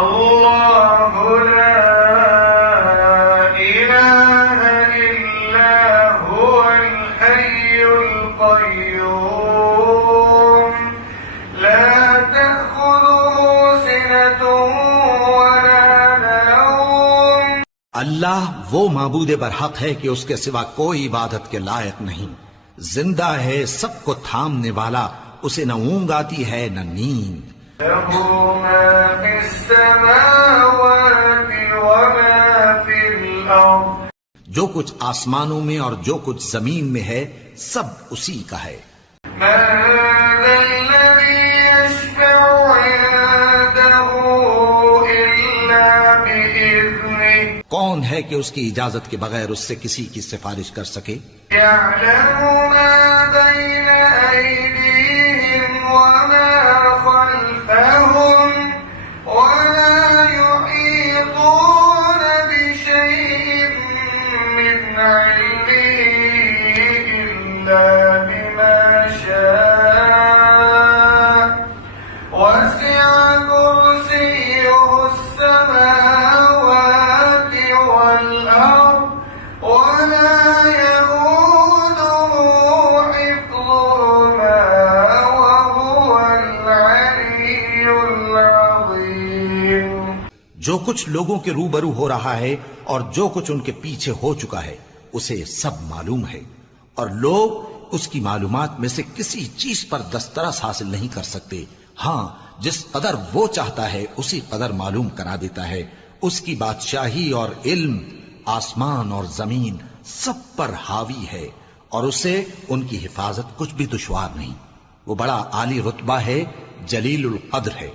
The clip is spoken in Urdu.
اللہ لا الہ الا هو الحی القیوم لا تأخذه سنة ولا نوم۔ اللہ وہ معبود برحق ہے کہ اس کے سوا کوئی عبادت کے لائق نہیں، زندہ ہے، سب کو تھامنے والا، اسے نہ اونگ آتی ہے نہ نیند۔ له ما في السماوات وما في الأرض۔ جو کچھ آسمانوں میں اور جو کچھ زمین میں ہے سب اسی کا ہے۔ من ذا الذي يشفع عنده إلا بإذنه۔ کون ہے کہ اس کی اجازت کے بغیر اس سے کسی کی سفارش کر سکے؟ يعلم ما بين أيديهم وما خلفهم ولا يحيطون بشيء من علمه إلا بما شاء وسع كرسيه السماوات والأرض ولا يئوده حفظهما وهو العلي العظيم۔ جو کچھ لوگوں کے روبرو ہو رہا ہے اور جو کچھ ان کے پیچھے ہو چکا ہے اسے سب معلوم ہے، اور لوگ اس کی معلومات میں سے کسی چیز پر دسترس حاصل نہیں کر سکتے۔ ہاں، جس قدر وہ چاہتا ہے اسی قدر معلوم کرا دیتا ہے۔ اس کی بادشاہی اور علم آسمان اور زمین سب پر حاوی ہے، اور اسے ان کی حفاظت کچھ بھی دشوار نہیں۔ وہ بڑا عالی رتبہ ہے، جلیل القدر ہے۔